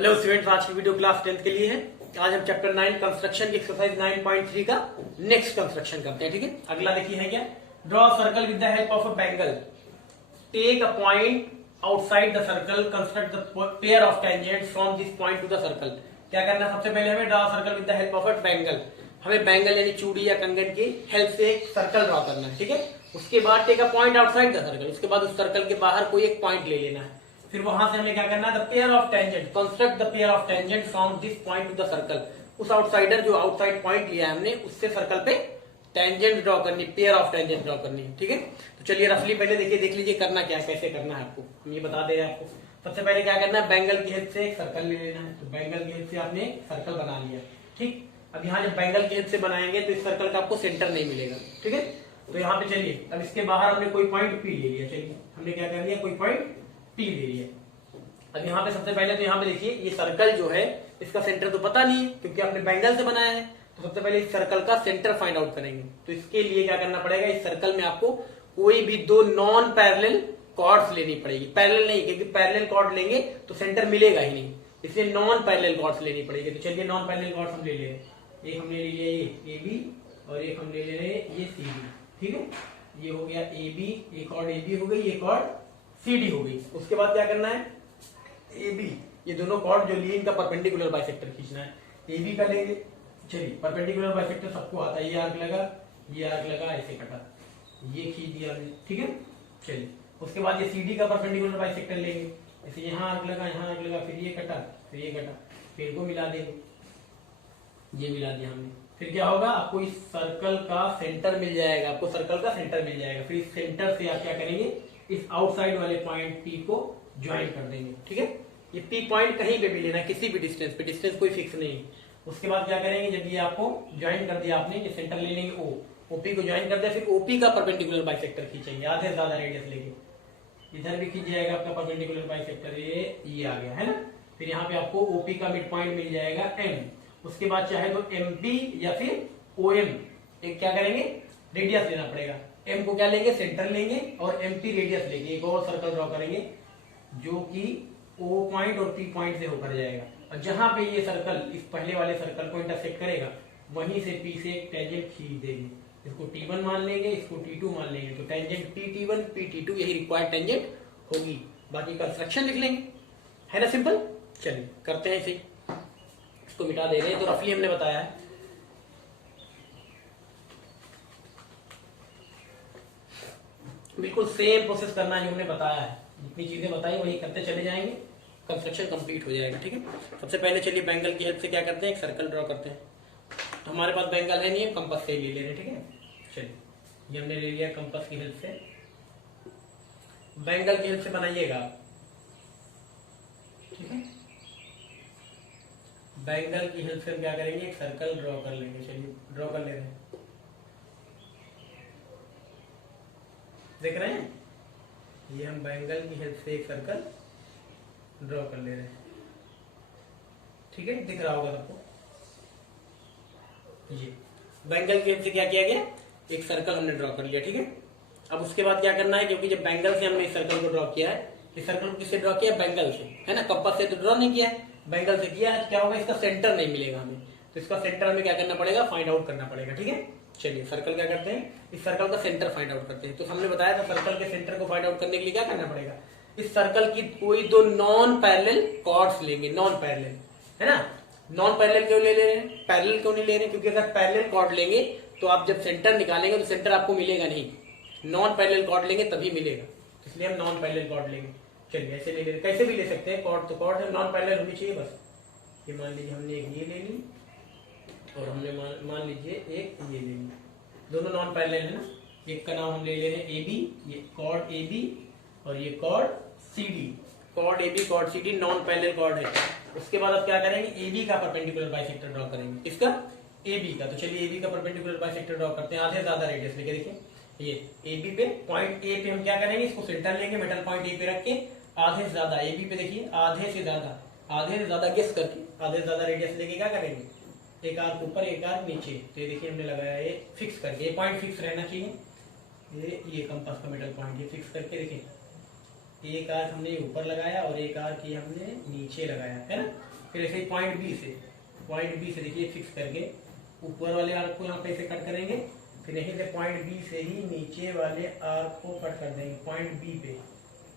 Hello students, आज की video class 10th के लिए है। आज हम चैप्टर 9 कंस्ट्रक्शन की एक्सरसाइज 9.3 का नेक्स्ट कंस्ट्रक्शन करते हैं। ठीक है, अगला देखिए है क्या, draw circle with the help of a bangle, take a point outside the circle, construct the pair of tangent from this point to the circle. क्या करना है, सबसे पहले हमें draw circle with the help of a bangle, हमें bangle यानी चूड़ी या कंगन की हेल्प से एक सर्कल ड्रॉ करना है। ठीक है, उसके बाद take a point outside the circle, उसके बाद उस सर्कल के बाहर कोई एक पॉइंट ले लेना है। फिर वहां से हमें क्या करना है, the pair of tangent, construct the pair of tangent from this point to the circle, उस आउटसाइडर जो आउटसाइड पॉइंट लिया है हमने उससे सर्कल पे टेंजेंट ड्रॉ करनी, पेयर ऑफ टेंजेंट ड्रॉ करनी है। ठीक है, तो चलिए रफली पहले देखिए, देख लीजिए करना क्या है, कैसे करना है आपको हम ये बता दे रहे हैं आपको। सबसे पहले क्या करना है, बैंगल की हेल्प से एक सर्कल ले लेना है। तो बैंगल की हेल्प से आपने एक सर्कल बना लिया। ठीक, अब यहाँ जब बैंगल की हेल्प से बनाएंगे तो इस सर्कल का आपको सेंटर नहीं मिलेगा। ठीक है, तो यहाँ पे चलिए, अब इसके बाहर हमने कोई पॉइंट पी ले लिया। चलिए हमने क्या कर लिया, कोई पॉइंट पी ले लिया। अब यहाँ पे सबसे पहले तो यहाँ पे देखिए, ये सर्कल जो है इसका सेंटर तो पता नहीं है क्योंकि आपने बैंगल से बनाया है। तो सबसे पहले इस सर्कल का सेंटर फाइंड आउट करेंगे। तो इसके लिए क्या करना पड़ेगा, इस सर्कल में आपको कोई भी दो नॉन पैरेलल कॉर्ड्स लेनी पड़ेगी। पैरेलल नहीं, क्योंकि पैरेलल कॉर्ड लेंगे तो सेंटर मिलेगा ही नहीं, इसलिए नॉन पैरेलल कॉर्ड्स लेनी पड़ेगी। तो चलिए नॉन पैरेलल कॉर्ड्स हम ले ले, एक हमने ले लिया ये AB और एक हम ले ले रहे ये CD। ठीक है, ये हो गया AB, एक और AB हो गई, एक और CD हो गई। उसके बाद क्या करना है, AB, ये दोनों कॉर्ड जो लिए इनका परपेंडिकुलर बाइसेक्टर खींचना है। AB का लेंगे, चलिए परपेंडिकुलर बाइसेक्टर सबको आता है, ये आर्क लगा, ये आर्क लगा, ऐसे कटा, ये खींच दिया हमने। ठीक है, चलिए उसके बाद ये CD का परपेंडिकुलर बाइसेक्टर लेंगे, जैसे यहाँ आर्क लगा, यहाँ आर्क लगा, फिर ये कटा, फिर ये कटा, फिर को मिला देंगे, ये मिला दिया हमने। फिर क्या होगा, आपको इस सर्कल का सेंटर मिल जाएगा, आपको सर्कल का सेंटर मिल जाएगा। फिर इस सेंटर से आप क्या करेंगे, इस आउटसाइड वाले पॉइंट P को ज्वाइन कर देंगे। ठीक है, ये P पॉइंट कहीं पे भी लेना, किसी भी डिस्टेंस पे, डिस्टेंस कोई फिक्स नहीं है। उसके बाद क्या करेंगे, जब ये आपको ज्वाइन कर दिया आपने, ये सेंटर ले लेंगे OP को ज्वाइन कर दिया, फिर OP का परपेंडिकुलर बाइसेक्टर खींचेंगे, आधे से ज्यादा रेडियस लेके, इधर भी खींच जाएगा आपका परपेंडिकुलर बाइसेक्टर, ये आ गया है ना। फिर यहाँ पे आपको OP का मिड पॉइंट मिल जाएगा M। उसके बाद चाहे तो MP या फिर OM, एक क्या करेंगे, रेडियस लेना पड़ेगा। M को क्या लेंगे, सेंटर लेंगे, और MP रेडियस लेंगे, एक और सर्कल ड्रॉ करेंगे जो कि O पॉइंट और P पॉइंट से होकर जाएगा। और जहां पे ये सर्कल इस पहले वाले सर्कल को इंटरसेक्ट करेगा, वहीं से P से एक टेंजेंट खींच देंगे। इसको T1 मान लेंगे, इसको T2 मान लेंगे, तो टेंजेंट P1 P2 यही रिक्वायर्ड टेंजेंट होगी। बाकी कंस्ट्रक्शन लिख लेंगे, है ना, सिंपल। चलिए करते हैं इसे, इसको मिटा दे रहे हैं। तो रफली हमने बताया है, बिल्कुल सेम प्रोसेस करना है जो हमने बताया है, जितनी चीजें बताई वही करते चले जाएंगे, कंस्ट्रक्शन कंप्लीट हो जाएगा। ठीक है, सबसे पहले चलिए बैंगल की हेल्प से क्या करते हैं, एक सर्कल ड्रॉ करते हैं। तो हमारे पास बैंगल है नहीं है, कंपास से ले ले रहे हैं। ठीक है, चलिए ये हमने ले लिया कंपास की हेल्प से। बैंगल की हेल्प से बनाइएगा, ठीक है, बैंगल की हेल्प से हम क्या करेंगे, एक सर्कल ड्रॉ कर लेंगे। चलिए ड्रॉ कर ले रहे हैं, देख रहे हैं, ये हम बैंगल की हेल्प से एक सर्कल ड्रॉ कर ले रहे हैं। ठीक है, दिख रहा होगा सबको, ये बैंगल की हेल्प से क्या किया गया, एक सर्कल हमने ड्रॉ कर लिया। ठीक है, अब उसके बाद क्या करना है, क्योंकि जब बैंगल से हमने इस सर्कल को ड्रॉ किया है, इस सर्कल को किससे ड्रॉ किया, बैंगल से, है ना, कंपास से तो ड्रॉ नहीं किया है, बैंगल से किया है। क्या होगा, इसका सेंटर नहीं मिलेगा हमें, तो इसका सेंटर हमें क्या करना पड़ेगा, फाइंड आउट करना पड़ेगा। ठीक है, चलिए सर्कल क्या करते हैं, इस सर्कल का सेंटर फाइंड आउट करते हैं। तो हमने बताया था सर्कल के सेंटर को फाइंड आउट करने के लिए क्या करना पड़ेगा, इस सर्कल की कोई दो नॉन पैरेलल कॉर्ड्स लेंगे, नॉन पैरेलल, है ना। नॉन पैरेलल क्यों ले रहे हैं, पैरेलल क्यों नहीं ले रहे हैं, क्योंकि अगर पैरेलल कॉर्ड लेंगे तो आप जब सेंटर निकालेंगे तो सेंटर आपको मिलेगा नहीं, नॉन पैरेलल कॉर्ड लेंगे तभी मिलेगा, इसलिए हम नॉन पैरेलल कॉर्ड लेंगे। चलिए ऐसे ले लेंगे, कैसे भी ले सकते हैं, कॉर्ड तो कॉर्ड है, नॉन पैरेलल होनी चाहिए बस। ये मान लीजिए हमने एक ये ले ली और हमने मान लीजिए एक ये ले ली, दोनों नॉन पैरेलल है ना। एक का नाम हम ले रहे हैं AB, ये कॉर्ड AB, और ये chord CD, chord AB chord CD non parallel chord है। उसके बाद आप क्या करेंगे, AB का परपेंडिकुलर बाइसेक्टर ड्रॉ करेंगे, इसका AB का। तो चलिए AB का परपेंडिकुलर बाइसेक्टर ड्रॉ करते हैं, आधे ज्यादा रेडियस लेके। देखिए ये AB पे पॉइंट A पे हम क्या करेंगे, इसको सेंटर लेंगे, मेटल पॉइंट A पे रख के आधे से ज्यादा AB पे, देखिए आधे से ज्यादा गेस करके आधे से ज्यादा रेडियस लेके क्या करेंगे, एक आर्क ऊपर एक आर्क नीचे। तो ये देखिए हमने लगाया, ये फिक्स करके, ये पॉइंट फिक्स रहना चाहिए, ये कंपास का मिडल पॉइंट, ये फिक्स करके देखिए एक आर्क हमने ऊपर लगाया और एक आर्क ये हमने नीचे लगाया, है ना। फिर ऐसे ही पॉइंट बी से देखिए फिक्स करके ऊपर वाले आर्क को यहाँ पे ऐसे कट करेंगे, फिर यहीं से पॉइंट बी से ही नीचे वाले आर्क को कट कर देंगे पॉइंट बी पे।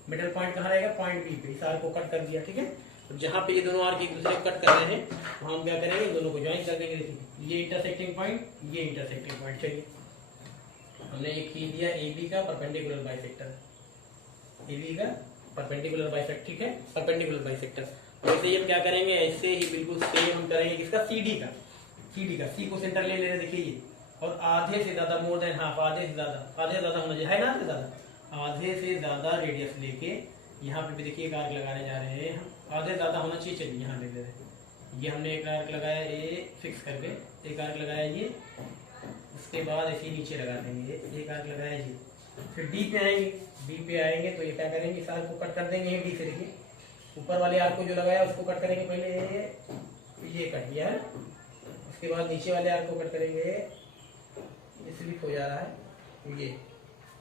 मिडल पॉइंट कहाँ रहेगा? पॉइंट बी पे। इस आर्क को कट कर दिया, ठीक है। तो जहाँ पे ये दोनों आर्क एक दूसरे कट कर रहे हैं वहां हम क्या करेंगे, दोनों को ज्वाइन कर देंगे। देखिए ये इंटरसेक्टिंग पॉइंट, ये इंटरसेक्टिंग पॉइंट। चलिए हमने ये खींच दिया ए बी का परपेंडिकुलर बाइसेक्टर, ए बी का परपेंडिकुलर बाइसेक्टर, ठीक है, परपेंडिकुलर बाइसेक्टर। वैसे ही हम क्या करेंगे, ऐसे ही बिल्कुल सेम हम करेंगे किसका? सी डी का सी को सेंटर ले लेना। देखिए ये, और आधे से ज्यादा, मोर देन हाफ, आधे से ज्यादा होना चाहिए, है ना, आधे ज्यादा, आधे से ज्यादा रेडियस लेके यहाँ पे भी देखिए एक आर्क लगाने जा रहे हैं हम, आधे ज्यादा होना चाहिए। चलिए यहाँ ले ले रहे हैं, ये हमने एक आर्क लगाया ए फिक्स करके, एक आर्क लगाया ये, उसके बाद ऐसे ही नीचे लगा देंगे, एक आर्क लगाया ये, फिर डी पे आएंगे, डी पे आएंगे तो ये क्या करेंगे, इस आर्क को कट कर देंगे डी से। देखिए ऊपर वाले आर्क को जो लगाया उसको कट करेंगे, पहले ये कट किया है, उसके बाद नीचे वाले आर्क को कट करेंगे, ये स्लिप हो जा रहा है ये,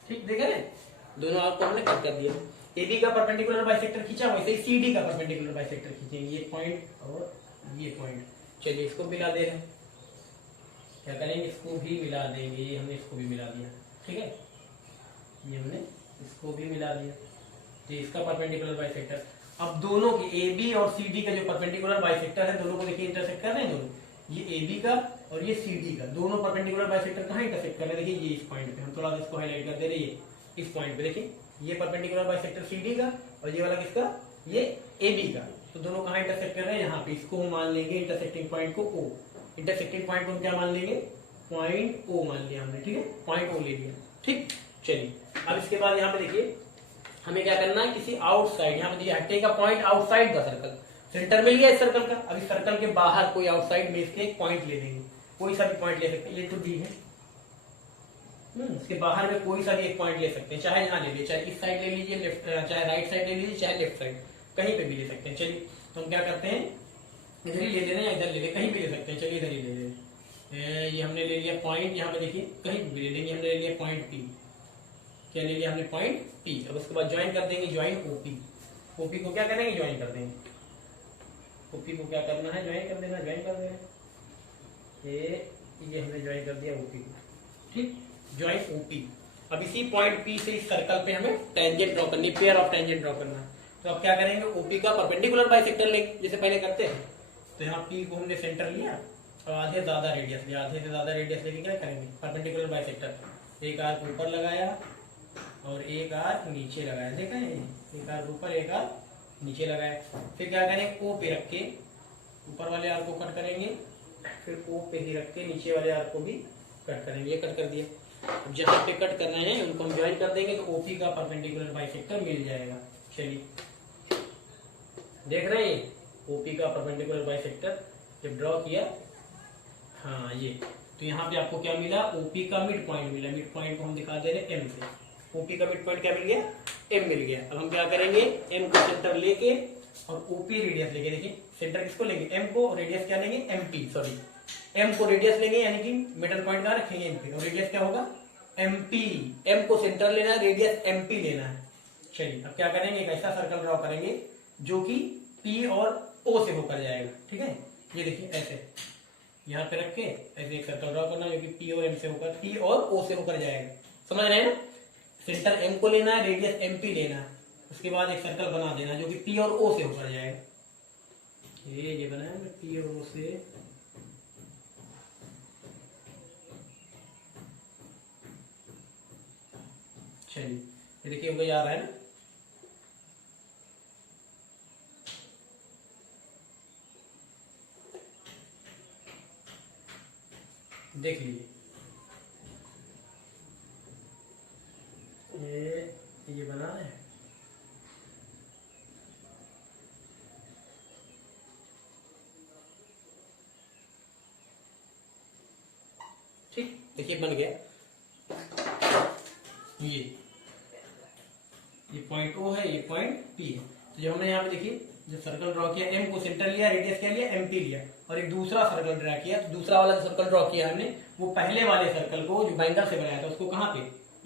ठीक, देखा ना, दोनों आर्क को हमने कट कर दिया। एबी का परपेंडिकुलर बाइसेक्टर खींचा, वैसे ही सीडी का परपेंडिकुलर बाइसेक्टर खींचेंगे, ये पॉइंट और ये पॉइंट। चलिए इसको मिला दे रहे हैं, क्या करेंगे, इसको भी मिला देंगे, ये हमने इसको भी मिला दिया, ठीक है, ये हमने इसको भी मिला दिया, ये इसका परपेंडिकुलर बाइसेक्टर। अब दोनों के ए बी और सी डी का जो परपेंडिकुलर बाइसेक्टर है, दोनों को देखिए इंटरसेक्ट कर रहे हैं दोनों, ये ए बी का और ये सी डी का, दोनों परपेंडिकुलर बाइसेक्टर कहाँ इंटरसेक्ट कर रहे हैं? देखिए ये इस पॉइंट पे, हम थोड़ा सा इसको हाईलाइट कर दे रहे हैं, इस पॉइंट पे देखिए, ये परपेंडिकुलर बाइसेक्टर सी डी का और ये वाला किसका? ये ए बी का। तो दोनों कहाँ इंटरसेक्ट कर रहे हैं? यहाँ पे। इसको हम मान लेंगे इंटरसेक्टिंग पॉइंट को ओ, इंटरसेक्टिंग पॉइंट को हम क्या मान लेंगे? पॉइंट ओ मान लिया हमने, ठीक है, पॉइंट ओ ले लिया, ठीक। चलिए अब इसके बाद यहाँ पे देखिए हमें क्या करना है, किसी आउटसाइड, यहाँ पे देखिए हटेगा point outside the circle, centre मिल गया इस सर्कल का, अभी सर्कल के बाहर कोई आउटसाइड में इसके एक पॉइंट ले लेंगे, कोई सा भी पॉइंट ले सकते हैं, ये तो डी है, इसके बाहर में कोई सा भी एक पॉइंट ले सकते हैं, चाहे यहाँ ले लीजिए, चाहे इस साइड ले लीजिए, लेफ्ट, चाहे राइट साइड ले लीजिए, चाहे लेफ्ट साइड, कहीं पे भी ले सकते हैं। चलिए तो हम क्या करते हैं, इधर ही ले लेना या इधर ले लें, कहीं भी ले सकते हैं। चलिए इधर ही ले लें, ये हमने ले लिया पॉइंट, यहाँ पे देखिए कहीं भी ले लेंगे, हमने ले लिया पॉइंट पी, क्या ले लिया हमने? Point P. अब उसके बाद ज्वाइन कर देंगे, ज्वाइन ओपी, ओपी को क्या करेंगे? ज्वाइन कर देंगे, ओपी को क्या करना है? ज्वाइन कर देना, ज्वाइन कर देना, ये हमने ज्वाइन कर दिया ओपी को, ठीक, ज्वाइन ओपी। अब इसी पॉइंट पी से इस सर्कल पे हमें टेंजेंट ड्रॉ करनी, पेयर ऑफ टेंजेंट ड्रॉ करना है। तो अब क्या करेंगे, ओपी का परपेंडिकुलर बाइसेक्टर लेंगे जैसे पहले करते हैं। तो यहाँ पी को हमने सेंटर लिया और आधे से ज्यादा रेडियस लिया, आधे से ज्यादा रेडियस लेके क्या करेंगे, परपेंडिकुलर बाइसेक्टर, एक आर्क ऊपर लगाया और एक आर्क नीचे लगाया, देखा है, एक आर्क ऊपर एक आर्क नीचे लगाया। फिर क्या करेंगे, ओ पे रख के ऊपर वाले आर्क को कट करेंगे, फिर ओ पे ही रख के नीचे वाले आर्क को भी कट करेंगे, ये कट कर दिया। अब जहाँ पे कट करना है उनको हम ज्वाइन कर देंगे, तो ओपी का परपेंडिकुलर बाइसेक्टर मिल जाएगा। चलिए देख रहे हैं, ओपी का परपेंडिकुलर बाइसेक्टर जब ड्रॉ किया, हाँ ये, तो यहाँ पे आपको क्या मिला, ओपी का मिड पॉइंट मिला, मिड पॉइंट को हम दिखा दे रहे एम से, ओपी का मिड पॉइंट क्या मिल गया? एम मिल गया। अब हम क्या करेंगे, एम को सेंटर लेके और ओपी रेडियस लेके, देखिए सेंटर किसको लेंगे, एम को, और रेडियस क्या लेंगे, एमपी, सॉरी एम को रेडियस लेंगे, यानी कि मिडल पॉइंट कहाँ रखेंगे, एम पे, और रेडियस क्या होगा, एमपी, एम को सेंटर लेना है, रेडियस एमपी लेना है। चलिए अब क्या करेंगे, एक ऐसा सर्कल ड्रॉ करेंगे जो कि पी और ओ से होकर जाएगा, ठीक है, ये देखिए ऐसे यहाँ पे रख के ऐसे एक सर्कल ड्रॉ करना जो कि पी और एम से होकर, पी और ओ से होकर जाएगा, समझ रहे हैं ना। सेंटर एम को लेना है, रेडियस एमपी लेना है, उसके बाद एक सर्कल बना देना जो कि पी और ओ से होकर जाएगा, ये बनाया पी और ओ से, चलिए ये देखिए उनको आ रहा है ना, देख लीजिए, ये बना रहे हैं, ठीक, देखिए बन गया, ये पॉइंट ओ है, ये पॉइंट पी है। तो जब हमने यहाँ पे देखिए जब सर्कल ड्रॉ किया, एम को सेंटर लिया, रेडियस क्या लिया, एमपी लिया, और एक दूसरा सर्कल ड्रॉ किया, तो दूसरा वाला सर्कल ड्रॉ किया हमने, वो पहले वाले सर्कल को जो बैंगल से बनाया था उसको कहाँ पे,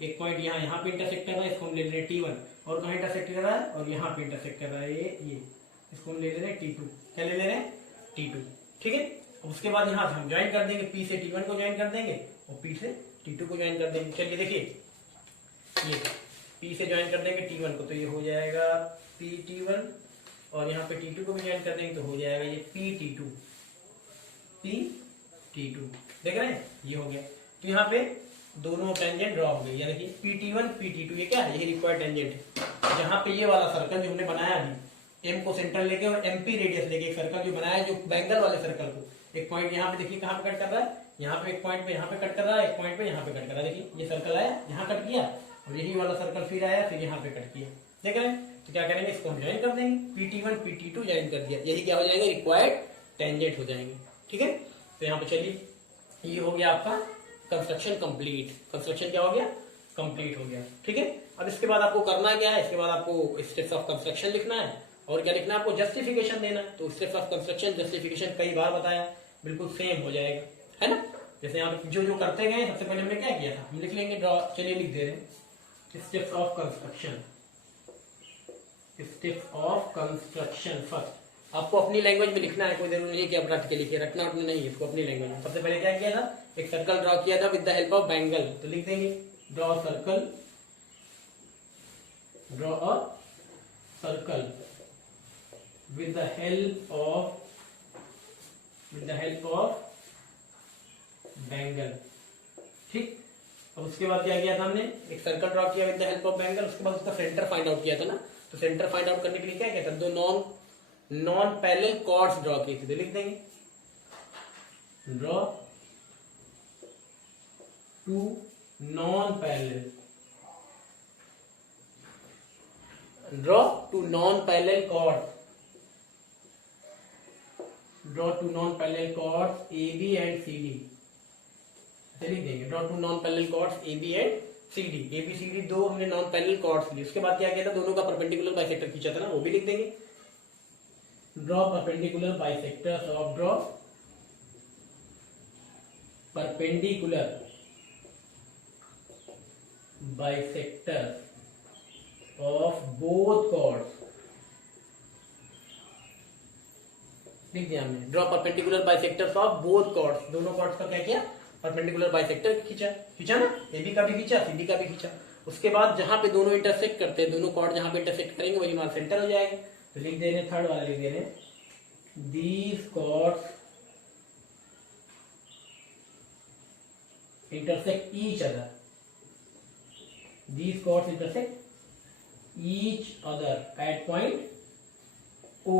एक पॉइंट यहाँ पे इंटरसेक्ट कर रहा है, इसको हम ले रहे हैं T1, और कहाँ इंटरसेक्ट कर रहा है, और यहाँ पे इंटरसेक्ट कर रहा है ये इसको हम ले ले रहे हैं T2। क्या ले ले रहे हैं? T2। ठीक है, उसके बाद यहाँ से हम ज्वाइन कर देंगे, P से T1 को ज्वाइन कर देंगे और P से T2 को ज्वाइन कर देंगे। चलिए देखिए, ये P से ज्वाइन कर देंगे T1 को तो ये हो जाएगा PT1, और यहाँ पे T2 को भी ज्वाइन कर देंगे तो हो जाएगा ये PT2। देख रहे हैं, ये हो गया। तो यहाँ पे दोनों टेंजेंट ड्रॉ हो गए। ये देखिए PT1 PT2 ये क्या है? ये रिक्वायर्ड टेंजेंट है। जहाँ पे ये वाला सर्कल जो हमने बनाया अभी, M को सेंटर लेके और MP रेडियस लेके एक सर्कल जो बनाया जो बैंगल वाले सर्कल को, एक पॉइंट यहाँ पे देखिए कहाँ पे कट कर रहा है, यहाँ पे एक पॉइंट पे यहाँ पे कट कर रहा है, एक पॉइंट पे यहाँ पे कट कर रहा है। देखिए ये सर्कल आया, यहाँ कट किया, और यही वाला सर्कल फिर आया, फिर यहाँ पे कट किया। देख रहे हैं, तो क्या करेंगे, इसको हम ज्वाइन कर देंगे। PT1 PT2 ज्वाइन कर दिया, यही क्या हो जाएगा? रिक्वायर्ड टेंजेंट हो जाएंगे। ठीक है, तो यहाँ पे चलिए, ये हो गया आपका कंस्ट्रक्शन कंप्लीट। कंस्ट्रक्शन क्या हो गया? कंप्लीट हो गया। ठीक है, अब इसके बाद आपको करना क्या है? इसके बाद आपको स्टेप्स ऑफ कंस्ट्रक्शन लिखना है, और क्या लिखना है आपको? जस्टिफिकेशन देना है। तो स्टेप्स ऑफ कंस्ट्रक्शन जस्टिफिकेशन कई बार बताया, बिल्कुल सेम हो जाएगा, है ना। जैसे यहाँ पे जो जो करते गए, सबसे पहले हमने क्या किया था, हम लिख लेंगे ड्रॉ। चलिए लिख दे रहे हैं steps of construction. Steps of construction first आपको अपनी लैंग्वेज में लिखना है, कोई जरूरी नहीं है कि आप रट के लिखिए, रटना अपने नहीं है, इसको अपनी लैंग्वेज में। सबसे पहले क्या किया था? एक सर्कल ड्रॉ किया था with the help of bangle, तो लिख देंगे draw circle, draw a circle with the help of bangle. ठीक, अब उसके बाद क्या किया था हमने? एक सर्कल ड्रॉ किया with the help of bangle, उसके बाद उसका सेंटर फाइंड आउट किया था ना। तो सेंटर फाइंड आउट करने के लिए क्या किया था? दो नॉन पैरेलल कॉर्ड्स ड्रॉ किए थे, तो लिख देंगे draw two non parallel chords, draw two non parallel chords AB and CD। लिख देंगे draw two non parallel chords AB and CD। ABCD दो हमने नॉन पैरेलल कॉर्ड्स लिए। उसके बाद क्या किया था? दोनों का परपेंडिकुलर बाइसेक्टर खींचा था ना, वो भी लिख देंगे। Draw perpendicular bisectors of, draw perpendicular bisectors of both chords. लिख दिया हमने draw perpendicular bisectors of both chords. दोनों कॉर्ड्स का क्या किया? परपेंडिकुलर बाइसेक्टर खींचा ना, AB का भी खींचा, CD का भी खींचा। उसके बाद जहां पे दोनों इंटरसेक्ट करते हैं, दोनों कॉर्ड जहां पे इंटरसेक्ट करेंगे वही हमारा सेंटर हो जाएगा। तो लिख दे रहे हैं, थर्ड वाला लिख दे रहे हैं, these chords intersect each other, these chords intersect each other at point O।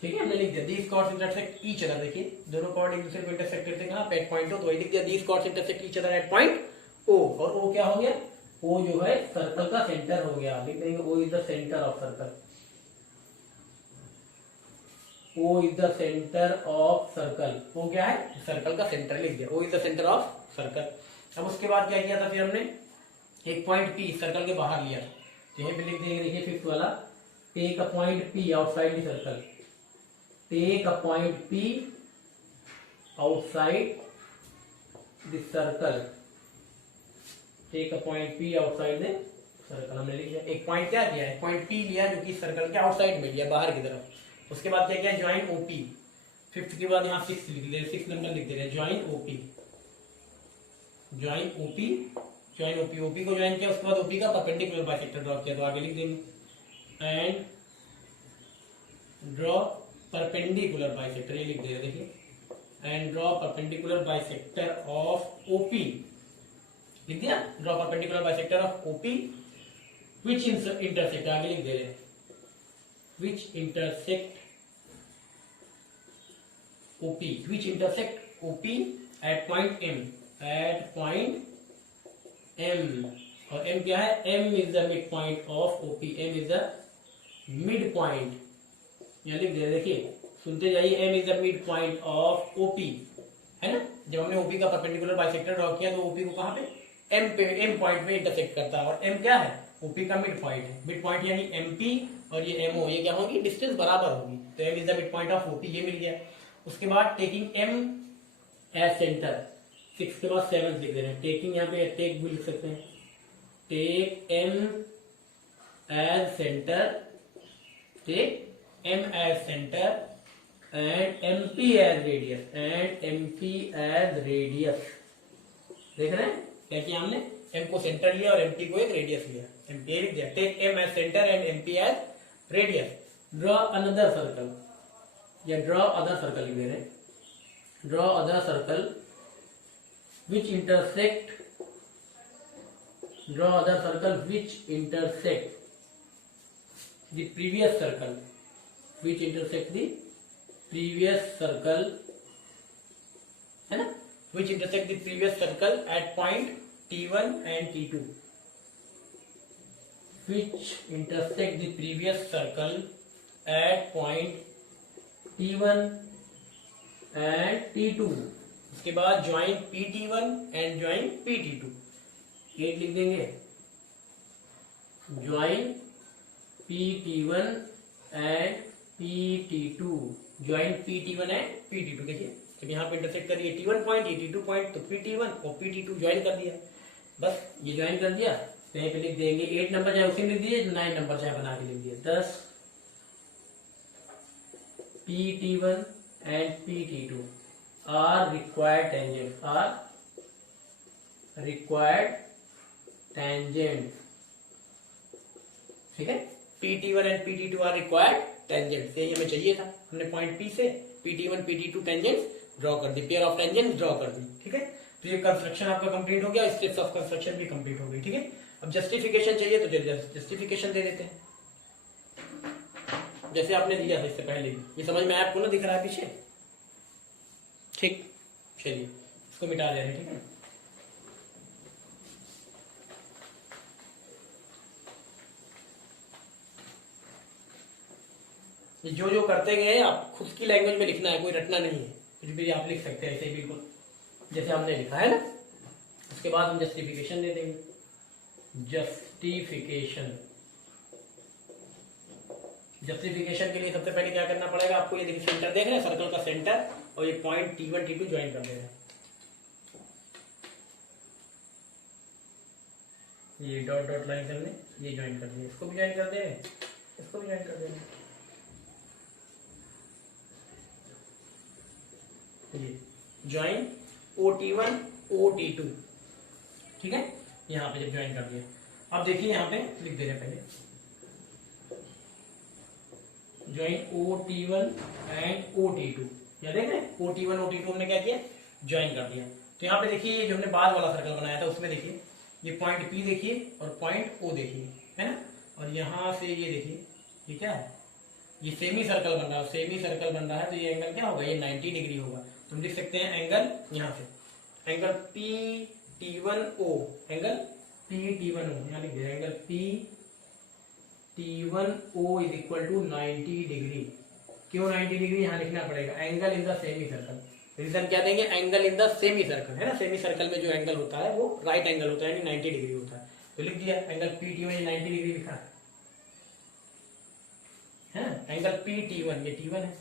ठीक है, हमने लिख दिया these chords intersect each other। देखिए दोनों कॉर्ड एक दूसरे को इंटरसेक्ट करते हैं कहाँ पे? At point O। तो वही लिख दिया these chords intersect each other at point O। और O क्या हो गया? O जो है सर्कल का सेंटर हो गया। लिख देंगे O is the centre of circle, O is the centre of circle. O क्या है? सर्कल का सेंटर लिख दिया, O is the centre of circle. अब उसके बाद क्या किया था? फिर हमने एक पॉइंट P सर्कल के बाहर लिया, तो यहीं पे लिख देंगे, देखिए फिफ्थ वाला, take a point P outside the circle, take a point P outside the circle, take a point P outside the circle. हमने लिख दिया एक पॉइंट क्या किया है? पॉइंट P लिया जो कि सर्कल के आउटसाइड में लिया, बाहर की तरफ। उसके बाद क्या किया? Join OP। फिफ्थ के बाद यहाँ सिक्स लिख दे, सिक्स नंबर लिख दे रहे हैं, join OP, join OP, join OP। OP को ज्वाइन किया, उसके बाद OP का परपेंडिकुलर बाइसेक्टर ड्रॉ किया, तो आगे लिख देंगे एंड ड्रॉ परपेंडिकुलर बाइसेक्टर, ये लिख दे रहे देखिए, and draw perpendicular bisector of OP। लिख दिया, draw perpendicular bisector of OP which intersect, आगे लिख दे रहे हैं which intersect OP, which intersect OP at point M, at point M। और M क्या है? M is the mid point of OP, M is the mid point। यहाँ लिख दे, देखिए सुनते जाइए, M is the mid point of OP, है ना। जब हमने OP का परपेंडिकुलर बाइसेक्टर ड्रॉ किया तो OP को कहाँ पे? M पॉइंट पे इंटरसेक्ट करता है, और M क्या है? OP का मिड पॉइंट है। मिड पॉइंट यानी MP और ये MO, ये क्या होगी? डिस्टेंस बराबर होगी, तो M is the mid point of OP, ये मिल गया। उसके बाद टेकिंग M एज सेंटर, 6 के बाद 7 लिख दे रहे हैं, टेकिंग यहाँ पे टेक भी लिख सकते हैं, take M as centre take M as centre and MP as radius देख रहे हैं क्या किया हमने, एम को सेंटर लिया और एमपी को एक रेडियस लिया, एमपी लिख दिया, take M as centre and MP as radius, draw another circle या ड्रॉ अदर सर्कल लिख दे रहे हैं, draw other circle which intersect the previous circle, है ना, which intersect the previous circle at point T1 and T2, which intersect the previous circle at point T1 and T2, उसके बाद join PT1 and join PT2, ये लिख देंगे, join PT1 and PT2, join PT1 and PT2। देखिए जब यहाँ पे intersect करिए T1 पॉइंट, ये T2 पॉइंट, तो PT1 और PT2 ज्वाइन कर दिया, बस ये ज्वाइन कर दिया, तो यहाँ पे लिख देंगे 8 नंबर चाहे उसी में लिख दिए, 9 नंबर चाहे बना के लिख दिए, 10 PT1 and PT2 are required tangent, ठीक है, PT1 and PT2 are required tangent, यही हमें चाहिए था, हमने पॉइंट P से PT1 PT2 टेंजेंट ड्रॉ कर दी, पेयर ऑफ टेंजेंट ड्रॉ कर दी, ठीक है। तो ये कंस्ट्रक्शन आपका कंप्लीट हो गया, स्टेप्स ऑफ कंस्ट्रक्शन भी कंप्लीट हो गई, ठीक है। अब जस्टिफिकेशन चाहिए तो जस्टिफिकेशन दे देते हैं, जैसे आपने दिया था इससे पहले, ये समझ में आपको ना दिख रहा है पीछे, ठीक, चलिए इसको मिटा दे रहे हैं, ठीक है। ये जो करते गए आप खुद की लैंग्वेज में लिखना है, कोई रटना नहीं है, कुछ भी आप लिख सकते हैं ऐसे ही बिल्कुल जैसे हमने लिखा है ना। उसके बाद हम जस्टिफिकेशन दे देंगे, जस्टिफिकेशन के लिए सबसे पहले क्या करना पड़ेगा आपको, ये देखिए सेंटर देख रहे हैं, सर्कल का सेंटर और ये पॉइंट T1 T2 ज्वाइन कर देना, ये डॉट डॉट लाइन करने, ये ज्वाइन कर देंगे, इसको भी ज्वाइन कर देंगे, इसको भी ज्वाइन कर देंगे, ये ज्वाइन OT1 OT2, ठीक है। यहाँ पे जब ज्वाइन कर दिया, अब देखिए यहाँ पे लिख दे रहे हैं पहले ज्वाइन OT1 एंड OT2, या देख रहे हैं OT1 OT2 हमने क्या किया, ज्वाइन कर दिया। तो यहाँ पे देखिए ये जो हमने बाद वाला सर्कल बनाया था उसमें देखिए ये पॉइंट P देखिए और पॉइंट O देखिए, है ना, और यहाँ से ये देखिए ये क्या है, ये सेमी सर्कल बन रहा है, सेमी सर्कल बन रहा है, तो ये एंगल क्या होगा, ये 90 डिग्री होगा। तो हम लिख सकते हैं एंगल, यहाँ से एंगल PT1O, एंगल PT1O यहाँ लिख दिया, angle PT1O is equal to 90 degree. क्यों 90 डिग्री यहाँ लिखना पड़ेगा, angle in the semi circle, reason क्या देंगे, angle in the semi circle, है ना, सेमी सर्कल में जो एंगल होता है वो राइट एंगल होता है, यानी 90 डिग्री होता है। तो लिख दिया एंगल PT1 90 डिग्री लिखा है, एंगल PT1 ये T1 है,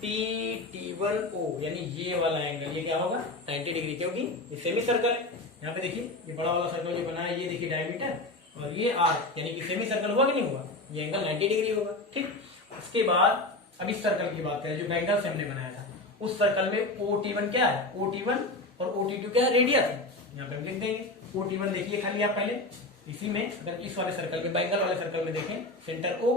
PT1O यानी ये वाला एंगल ये क्या होगा 90 डिग्री, क्योंकि ये सेमी सर्कल है। यहाँ पे देखिए ये बड़ा वाला सर्कल जो बना है ये देखिए डायमीटर और ये आर्क, यानी कि सेमी सर्कल हुआ कि नहीं हुआ, ये एंगल 90 डिग्री होगा, ठीक। उसके बाद अब इस सर्कल की बात करें जो बैंगल से हमने बनाया था, उस सर्कल में OT1 क्या है, OT1 और OT2 क्या है, रेडियस है। यहाँ पे हम लिख देंगे OT1 देखिए खाली आप पहले इसी में, अगर इस वाले सर्कल में बैंगल वाले सर्कल में देखें सेंटर O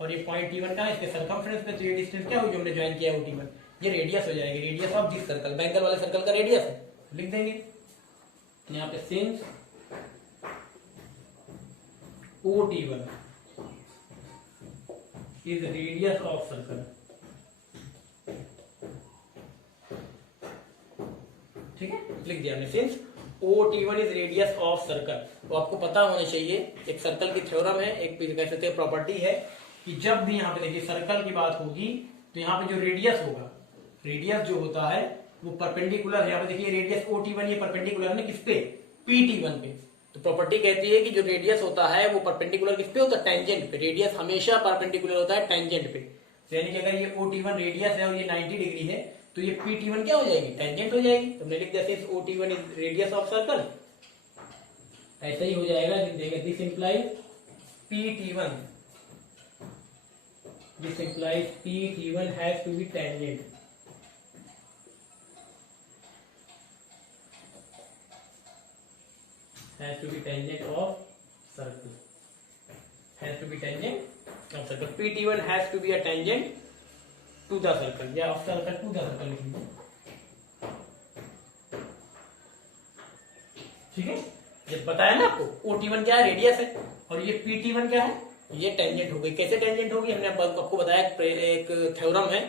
और ये पॉइंट T1 का है इसके सर्कमफ्रेंस पे, तो ये डिस्टेंस क्या हुई जो हमने ज्वाइन किया है OT1, ये रेडियस हो जाएगी, radius of this circle, bangle वाले सर्कल का रेडियस है, लिख देंगे यहाँ पे since OT1 is radius of circle, ठीक है, लिख दिया हमने since OT1 is radius of circle. तो आपको पता होना चाहिए एक सर्कल की थ्योरम है, एक कह सकते हैं प्रॉपर्टी है कि जब भी यहाँ पे देखिए सर्कल की बात होगी तो यहाँ पे जो रेडियस होगा, रेडियस जो होता है वो परपेंडिकुलर, यहाँ पे देखिए रेडियस OT1 ये परपेंडिकुलर है ना किस पे, PT1 पे। तो प्रॉपर्टी कहती है कि जो रेडियस होता है वो परपेंडिकुलर किस पे होता है, टेंजेंट पे। रेडियस हमेशा परपेंडिकुलर होता है टेंजेंट पे, यानी कि अगर ये OT1 रेडियस है और ये 90 डिग्री है तो ये PT1 क्या हो जाएगी, टेंजेंट हो जाएगी। तो हमने लिख दिया since OT1 is radius of circle, ऐसा ही हो जाएगा, this implies PT1, this implies PT1 has to be tangent. Has to be tangent of circle. Has to be tangent of circle. PT1 has to be a tangent to the circle, या of circle to the circle लिख लीजिए, ठीक है। जब बताया ना आपको OT1 क्या है, रेडियस है, और ये PT1 क्या है, ये टेंजेंट हो गई। कैसे टेंजेंट होगी, हमने आपको बताया एक थ्योरम है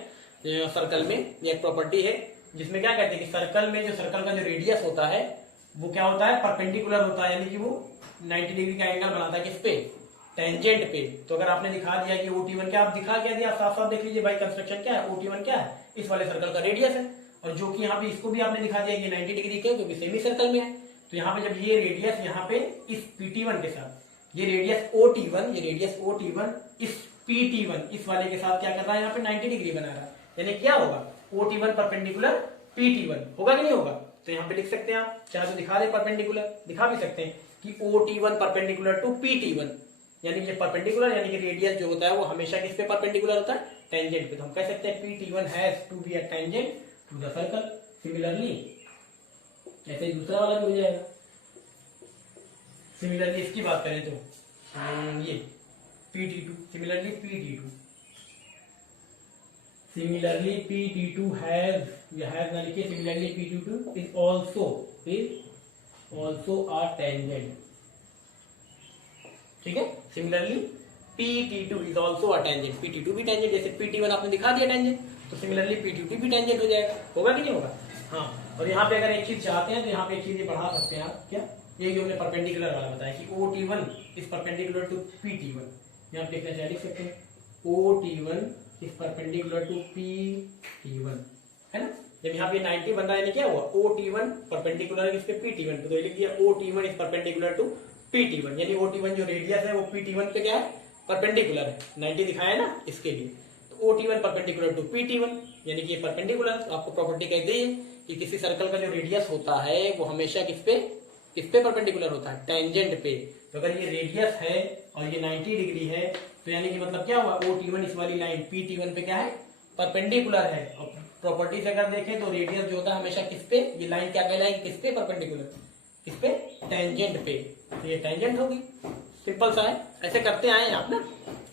सर्कल में, ये एक प्रॉपर्टी है जिसमें क्या कहते हैं कि सर्कल में जो सर्कल का जो रेडियस होता है वो क्या होता है, परपेंडिकुलर होता है, यानी कि वो 90 डिग्री का एंगल बनाता है किस पे, टेंजेंट पे। तो अगर आपने दिखा दिया कि OT1 क्या, आप दिखा क्या दिया, साफ साफ देख लीजिए भाई, कंस्ट्रक्शन क्या है, OT1 क्या है, इस वाले सर्कल का रेडियस है, और जो कि यहाँ पे इसको भी आपने दिखा दिया कि 90 डिग्री के, क्योंकि सेमी सर्कल में है। तो यहाँ पे जब ये रेडियस यहाँ पे इस PT1 के साथ, ये रेडियस OT1, ये रेडियस OT1 इस PT1 इस वाले के साथ क्या कर रहा है, यहाँ पे 90 डिग्री बना रहा है, यानी क्या होगा, OT1 परपेंडिकुलर PT1 होगा कि नहीं होगा। तो यहाँ पे लिख सकते हैं आप, चाहे तो दिखा दे परपेंडिकुलर, दिखा भी सकते हैं कि OT1 परपेंडिकुलर टू PT1, यानी ये परपेंडिकुलर, यानी कि रेडियस जो होता है वो हमेशा किस पे परपेंडिकुलर होता है, टेंजेंट पे। तो हम कह सकते हैं PT1 has to be a tangent to the circle. Similarly ऐसे ही दूसरा वाला भी हो जाएगा। सिमिलरली इसकी बात करें तो ये PT2, similarly PT2, similarly PT2 has, या हैज ना लिखिए, similarly PT2 is also a tangent, ठीक है। Similarly PT2 is also a tangent, PT2 भी टेंजेंट, जैसे PT1 आपने दिखा दिया टेंजेंट, तो सिमिलरली PT2 भी टेंजेंट हो जाएगा, होगा कि नहीं होगा। हाँ, और यहाँ पे अगर एक चीज चाहते हैं तो यहाँ पे एक चीज बढ़ा सकते हैं आप, क्या, ये जो हमने परपेंडिकुलर वाला बताया कि OT1 is perpendicular to PT1, यहाँ पे लिखना चाहिए, लिख सकते हैं OT1 is perpendicular to PT1, है ना। जब यहाँ पे 90 बन रहा है, यानी क्या हुआ, OT1 परपेंडिकुलर है इस पे PT1 पे, तो लिख दिया OT1 is perpendicular to PT1, यानी OT1 जो रेडियस है वो PT1 पे क्या है, परपेंडिकुलर है, 90 दिखाया है ना इसके लिए। तो OT1 परपेंडिकुलर टू PT1, यानी कि ये परपेंडिकुलर। तो आपको प्रॉपर्टी कह दी कि किसी सर्कल का जो रेडियस होता है वो हमेशा किस पे परपेंडिकुलर होता है, टेंजेंट पे। तो अगर ये रेडियस है और ये 90 डिग्री है, तो यानी कि मतलब क्या हुआ, OT1 इस वाली लाइन PT1 पे क्या है, परपेंडिकुलर है। और प्रॉपर्टी से अगर देखें तो रेडियस जो होता है हमेशा किस पे, ये लाइन क्या कहलाएगी, किस पे परपेंडिकुलर, किस पे, टेंजेंट पे। तो ये टेंजेंट होगी, सिंपल सा है, ऐसे करते आए आप ना।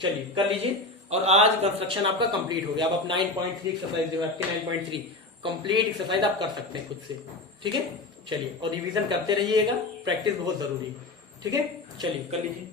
चलिए कर लीजिए, और आज कंस्ट्रक्शन आपका कंप्लीट हो गया। अब आप 9.3 एक्सरसाइज जो है आपकी 9.3 कंप्लीट एक्सरसाइज आप कर सकते हैं खुद से, ठीक है। चलिए, और रिवीजन करते रहिएगा, प्रैक्टिस बहुत जरूरी है, ठीक है। चलिए कर लीजिए।